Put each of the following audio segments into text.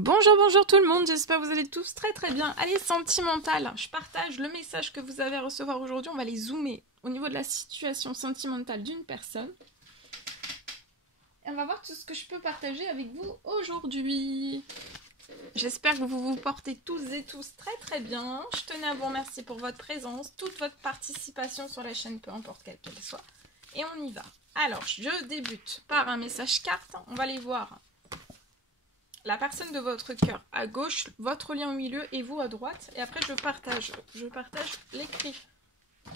Bonjour, bonjour tout le monde, j'espère que vous allez tous très bien. Allez, sentimental, je partage le message que vous avez à recevoir aujourd'hui. On va les zoomer au niveau de la situation sentimentale d'une personne. Et on va voir tout ce que je peux partager avec vous aujourd'hui. J'espère que vous vous portez tous et tous très bien. Je tenais à vous remercier pour votre présence, toute votre participation sur la chaîne, peu importe quelle qu'elle soit. Et on y va. Alors, je débute par un message carte. On va les voir. La personne de votre cœur à gauche, votre lien au milieu et vous à droite. Et après, je partage l'écrit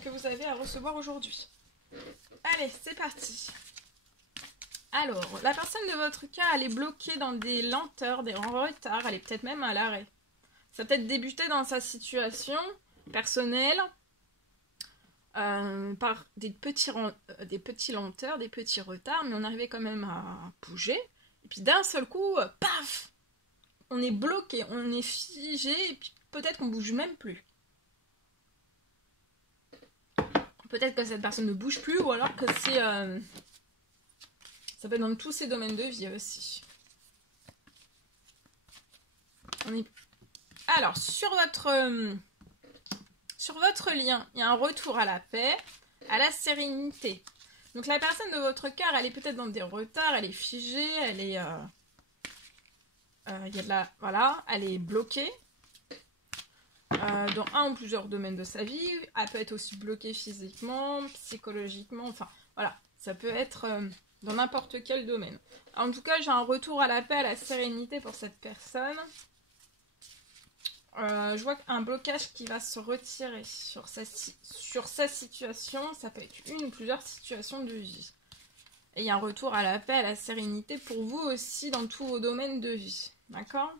que vous avez à recevoir aujourd'hui. Allez, c'est parti. Alors, la personne de votre cœur, elle est bloquée dans des lenteurs, des retards. Elle est peut-être même à l'arrêt. Ça a peut-être débuté dans sa situation personnelle par des petits lenteurs, des petits retards. Mais on arrivait quand même à bouger. Et puis d'un seul coup, paf, on est bloqué, on est figé, et puis peut-être qu'on bouge même plus. Peut-être que cette personne ne bouge plus, ou alors que c'est... ça peut être dans tous ces domaines de vie aussi. Alors, sur votre lien, il y a un retour à la paix, à la sérénité. Donc la personne de votre cœur, elle est peut-être dans des retards, elle est figée, elle est... il y a de la... Voilà, elle est bloquée dans un ou plusieurs domaines de sa vie. Elle peut être aussi bloquée physiquement, psychologiquement, enfin voilà, ça peut être dans n'importe quel domaine. En tout cas, j'ai un retour à la paix, à la sérénité pour cette personne. Je vois un blocage qui va se retirer sur sa situation. Ça peut être une ou plusieurs situations de vie. Et il y a un retour à la paix, à la sérénité pour vous aussi dans tous vos domaines de vie. D'accord ?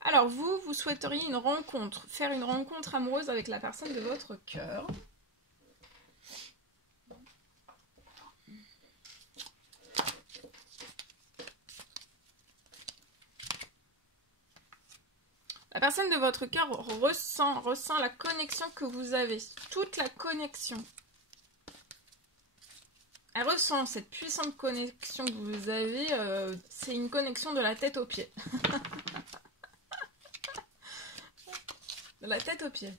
Alors vous souhaiteriez une rencontre, faire une rencontre amoureuse avec la personne de votre cœur. La personne de votre cœur ressent la connexion que vous avez, toute la connexion. Elle ressent cette puissante connexion que vous avez, c'est une connexion de la tête aux pieds. De la tête aux pieds.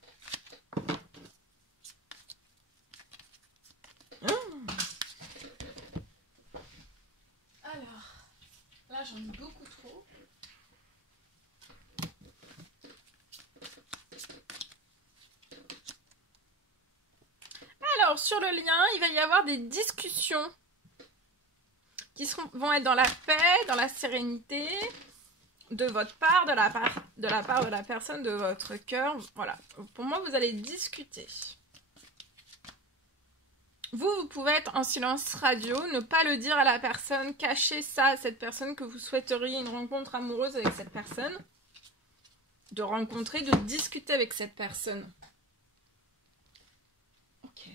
Alors, là j'en ai beaucoup trop. Alors, sur le lien, il va y avoir des discussions qui vont être dans la paix, dans la sérénité, de votre part, de la part de la personne de votre cœur. Voilà, pour moi, vous allez discuter. Vous pouvez être en silence radio, ne pas le dire à la personne, cacher ça à cette personne que vous souhaiteriez une rencontre amoureuse avec cette personne. De rencontrer, de discuter avec cette personne. Ok.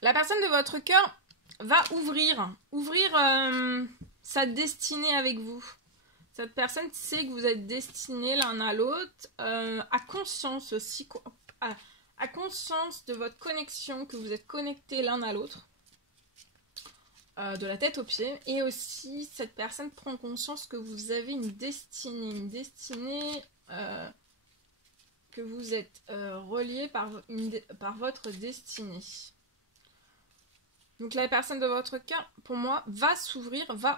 La personne de votre cœur va ouvrir sa destinée avec vous. Cette personne sait que vous êtes destinés l'un à l'autre, a conscience aussi, a conscience de votre connexion, que vous êtes connectés l'un à l'autre, de la tête aux pieds. Et aussi, cette personne prend conscience que vous avez une destinée que vous êtes reliés par votre destinée. Donc la personne de votre cœur, pour moi, va s'ouvrir, veut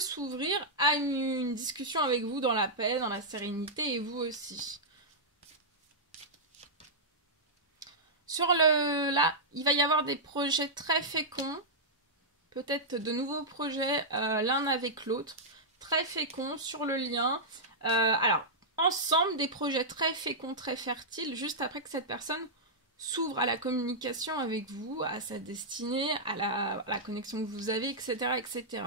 s'ouvrir à une discussion avec vous dans la paix, dans la sérénité, et vous aussi. Là, il va y avoir des projets très féconds, peut-être de nouveaux projets l'un avec l'autre, très féconds sur le lien. Alors, ensemble, des projets très féconds, très fertiles, juste après que cette personne s'ouvre à la communication avec vous, à sa destinée, à la connexion que vous avez, etc., etc.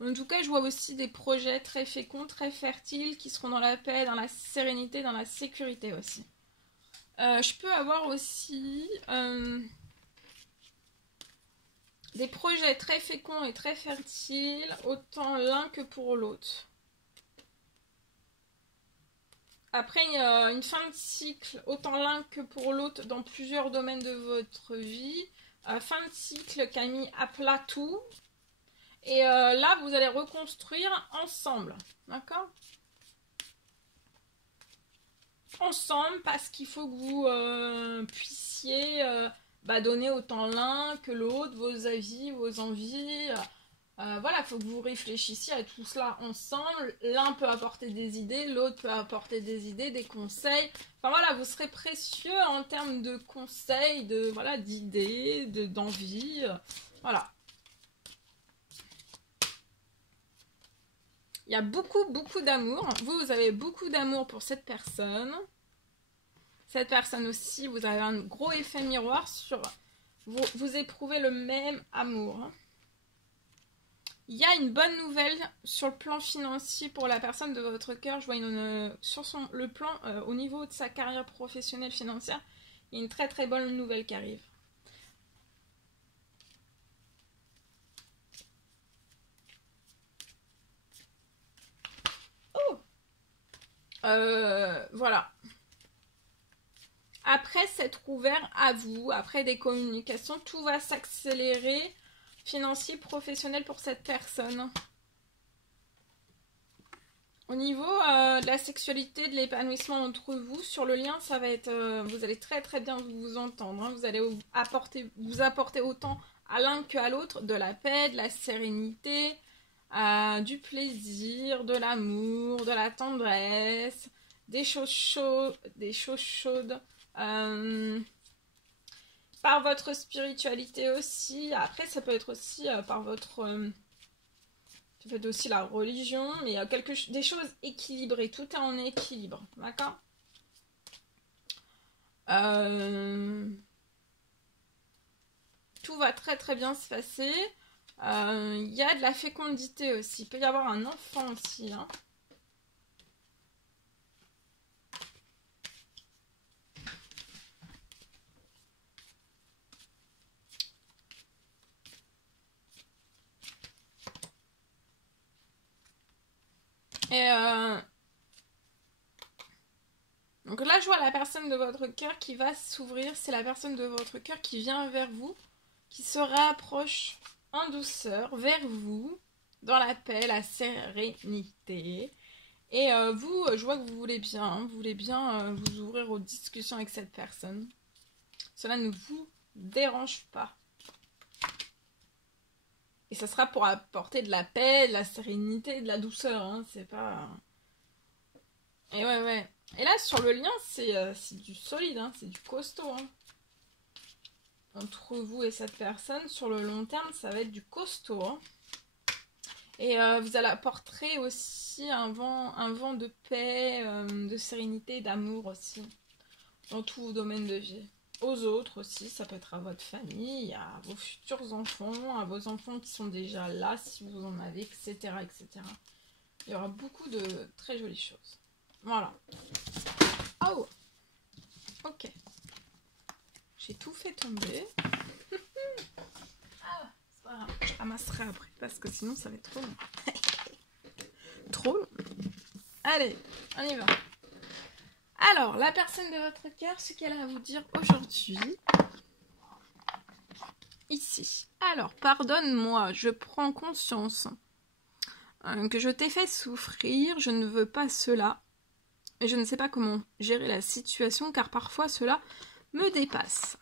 En tout cas, je vois aussi des projets très féconds, très fertiles, qui seront dans la paix, dans la sérénité, dans la sécurité aussi. Je peux avoir aussi des projets très féconds et très fertiles, autant l'un que pour l'autre. Après une fin de cycle, autant l'un que pour l'autre, dans plusieurs domaines de votre vie. Fin de cycle qui a mis à plat tout. Et là, vous allez reconstruire ensemble. D'accord? Ensemble, parce qu'il faut que vous puissiez donner autant l'un que l'autre, vos avis, vos envies. Voilà, il faut que vous réfléchissiez à tout cela ensemble. L'un peut apporter des idées, l'autre peut apporter des idées, des conseils. Enfin voilà, vous serez précieux en termes de conseils, d'idées, d'envie. Voilà. Il y a beaucoup d'amour. Vous avez beaucoup d'amour pour cette personne. Cette personne aussi, vous avez un gros effet miroir sur... Vous éprouvez le même amour. Il y a une bonne nouvelle sur le plan financier pour la personne de votre cœur. Je vois sur le plan, au niveau de sa carrière professionnelle financière, il y a une très bonne nouvelle qui arrive. Oh, voilà. Après s'être ouvert à vous, après des communications, tout va s'accélérer, financier, professionnel pour cette personne. Au niveau de la sexualité, de l'épanouissement entre vous, sur le lien, ça va être... vous allez très bien vous entendre. Hein. Vous allez vous apporter autant à l'un qu'à l'autre de la paix, de la sérénité, du plaisir, de l'amour, de la tendresse, des choses chaudes. Par votre spiritualité aussi. Après, ça peut être aussi par votre... ça peut être aussi la religion, mais il y a des choses équilibrées. Tout est en équilibre, d'accord? Tout va très bien se passer. Il y a de la fécondité aussi. Il peut y avoir un enfant aussi, hein. Et donc là, je vois la personne de votre cœur qui va s'ouvrir. C'est la personne de votre cœur qui vient vers vous, qui se rapproche en douceur vers vous, dans la paix, la sérénité. Et vous, je vois que vous voulez bien, hein, vous voulez bien vous ouvrir aux discussions avec cette personne. Cela ne vous dérange pas. Et ça sera pour apporter de la paix, de la sérénité, de la douceur, hein, c'est pas... Et ouais. Et là, sur le lien, c'est du solide, hein, c'est du costaud, hein. Entre vous et cette personne, sur le long terme, ça va être du costaud, hein. Et vous allez apporter aussi un vent de paix, de sérénité, d'amour aussi, dans tous vos domaines de vie. Aux autres aussi, ça peut être à votre famille, à vos futurs enfants, à vos enfants qui sont déjà là, si vous en avez, etc. Il y aura beaucoup de très jolies choses. Voilà. Oh, ok. J'ai tout fait tomber. Ah, c'est pas grave. Je ramasserai après parce que sinon ça va être trop long. Trop long. Allez, on y va. Alors, la personne de votre cœur, ce qu'elle a à vous dire aujourd'hui. Ici. Alors, pardonne-moi, je prends conscience que je t'ai fait souffrir, je ne veux pas cela. Et je ne sais pas comment gérer la situation car parfois cela me dépasse.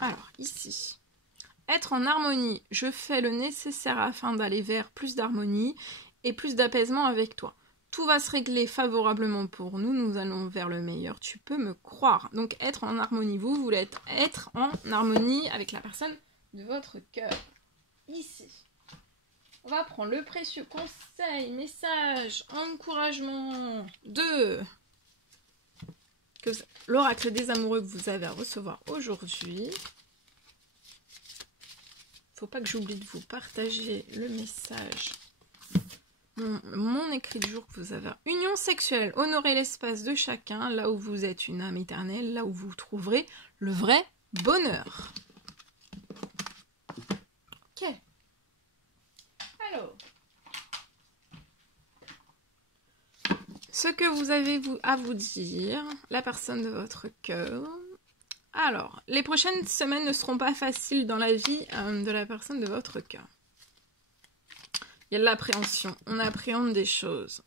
Alors, ici. Être en harmonie, je fais le nécessaire afin d'aller vers plus d'harmonie et plus d'apaisement avec toi. Tout va se régler favorablement pour nous, nous allons vers le meilleur, tu peux me croire. Donc être en harmonie, vous voulez être en harmonie avec la personne de votre cœur. Ici. On va prendre le précieux conseil, message, encouragement de l'oracle des amoureux que vous avez à recevoir aujourd'hui. Faut pas que j'oublie de vous partager le message. Mon écrit du jour que vous avez. Union sexuelle, honorez l'espace de chacun, là où vous êtes une âme éternelle, là où vous trouverez le vrai bonheur. Ok. Alors. ce que vous avez à vous dire, la personne de votre cœur. Alors, les prochaines semaines ne seront pas faciles dans la vie de la personne de votre cœur. Il y a de l'appréhension, on appréhende des choses.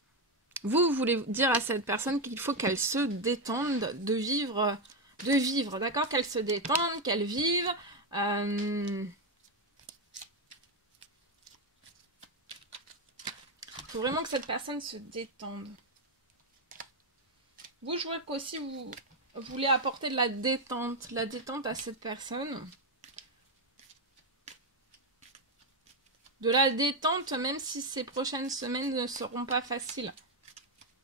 Vous voulez dire à cette personne qu'il faut qu'elle se détende de vivre, d'accord? Qu'elle se détende, qu'elle vive. Il faut vraiment que cette personne se détende. Vous, je vois qu'aussi vous voulez apporter de la détente à cette personne. De la détente, même si ces prochaines semaines ne seront pas faciles.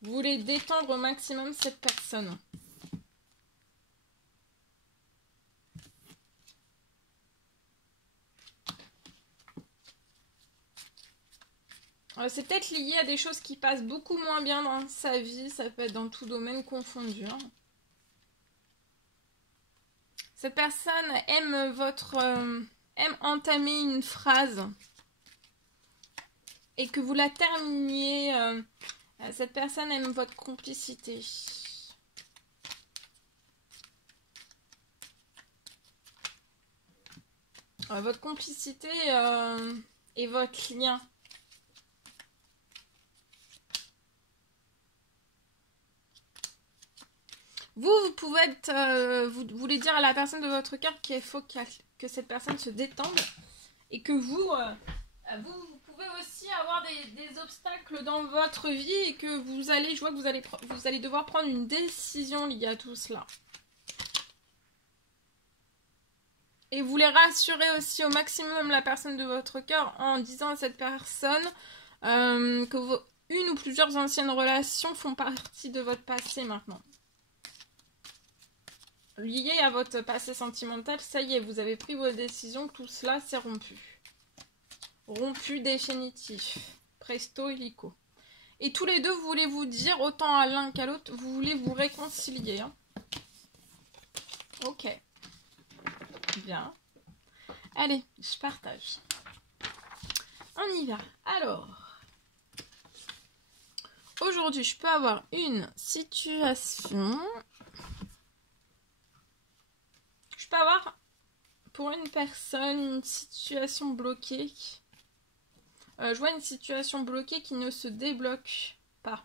Vous voulez détendre au maximum cette personne. C'est peut-être lié à des choses qui passent beaucoup moins bien dans sa vie. Ça peut être dans tout domaine confondu. Cette personne aime aime entamer une phrase et que vous la terminiez. Cette personne aime votre complicité. Votre complicité et votre lien. Vous pouvez être... vous voulez dire à la personne de votre cœur qu'il faut que cette personne se détende. Et que vous pouvez aussi avoir des obstacles dans votre vie. Et que vous allez... Je vois que vous allez devoir prendre une décision liée à tout cela. Et vous voulez rassurer aussi au maximum la personne de votre cœur en disant à cette personne que une ou plusieurs anciennes relations font partie de votre passé maintenant. Lié à votre passé sentimental, ça y est, vous avez pris vos décisions, tout cela c'est rompu. Rompu définitif. Presto illico. Et tous les deux, vous voulez vous dire, autant à l'un qu'à l'autre, vous voulez vous réconcilier. Ok. Bien. Allez, je partage. On y va. Alors, aujourd'hui, je peux avoir une situation... Je peux avoir pour une personne une situation bloquée. Je vois une situation bloquée qui ne se débloque pas.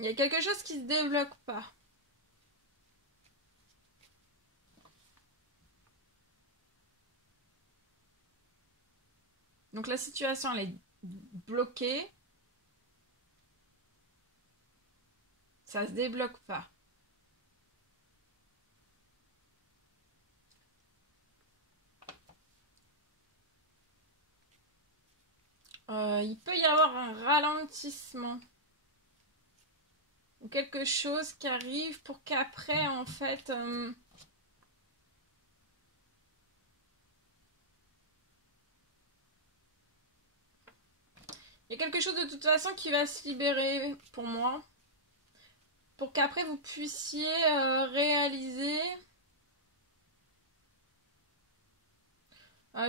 Il y a quelque chose qui ne se débloque pas. Donc la situation elle est bloquée. Ça se débloque pas. Il peut y avoir un ralentissement. Ou quelque chose qui arrive pour qu'après, en fait... il y a quelque chose de toute façon qui va se libérer pour moi. Pour qu'après vous puissiez réaliser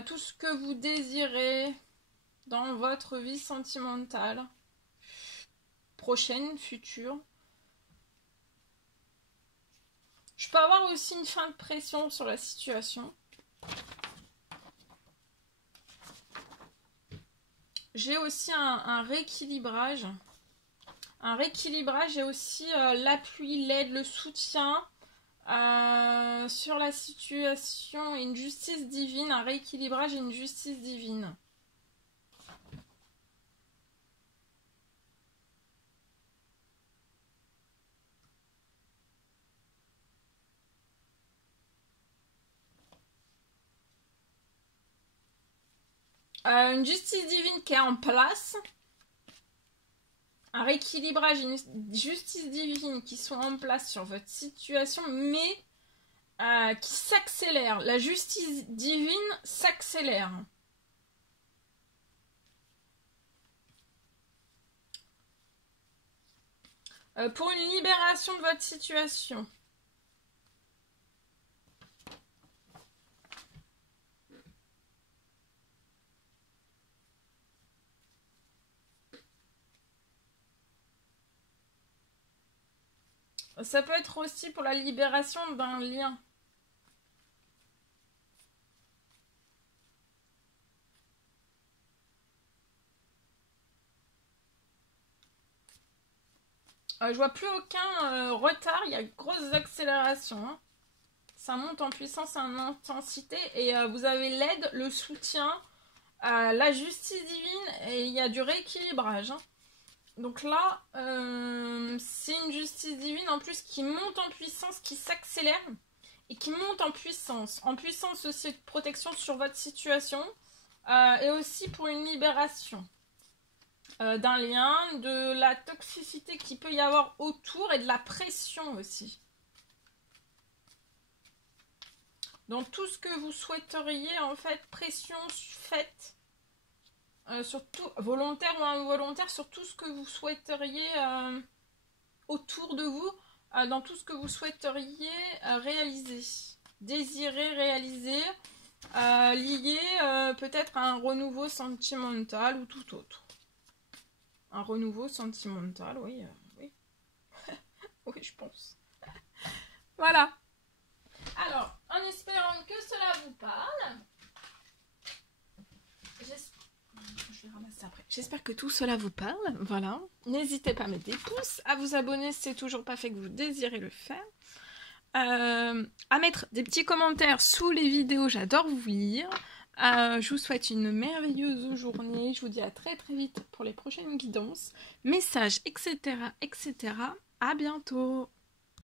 tout ce que vous désirez dans votre vie sentimentale. Prochaine, future. Je peux avoir aussi une fin de pression sur la situation. J'ai aussi un rééquilibrage. Un rééquilibrage et aussi l'appui, l'aide, le soutien sur la situation et une justice divine. Un rééquilibrage et une justice divine. Une justice divine qui est en place. Un rééquilibrage et une justice divine qui sont en place sur votre situation. Mais qui s'accélère. La justice divine s'accélère. Pour une libération de votre situation. Ça peut être aussi pour la libération d'un lien. Je vois plus aucun retard, il y a une grosse accélération. Hein. Ça monte en puissance et en intensité et vous avez l'aide, le soutien, la justice divine et il y a du rééquilibrage. Hein. Donc là, c'est une justice divine en plus qui monte en puissance, qui s'accélère et qui monte en puissance. En puissance aussi de protection sur votre situation et aussi pour une libération d'un lien, de la toxicité qu'il peut y avoir autour et de la pression aussi. Dans tout ce que vous souhaiteriez, en fait, pression faite. Surtout volontaire ou involontaire, sur tout ce que vous souhaiteriez autour de vous, dans tout ce que vous souhaiteriez réaliser, désirer réaliser, lié peut-être à un renouveau sentimental ou tout autre. Un renouveau sentimental, oui, oui. Oui, je pense. Voilà. Alors, en espérant que cela vous parle, je vais ramasser après. J'espère que tout cela vous parle. Voilà. N'hésitez pas à mettre des pouces, à vous abonner si c'est toujours pas fait que vous désirez le faire. À mettre des petits commentaires sous les vidéos, j'adore vous lire. Je vous souhaite une merveilleuse journée. Je vous dis à très très vite pour les prochaines guidances, messages, etc. etc. À bientôt.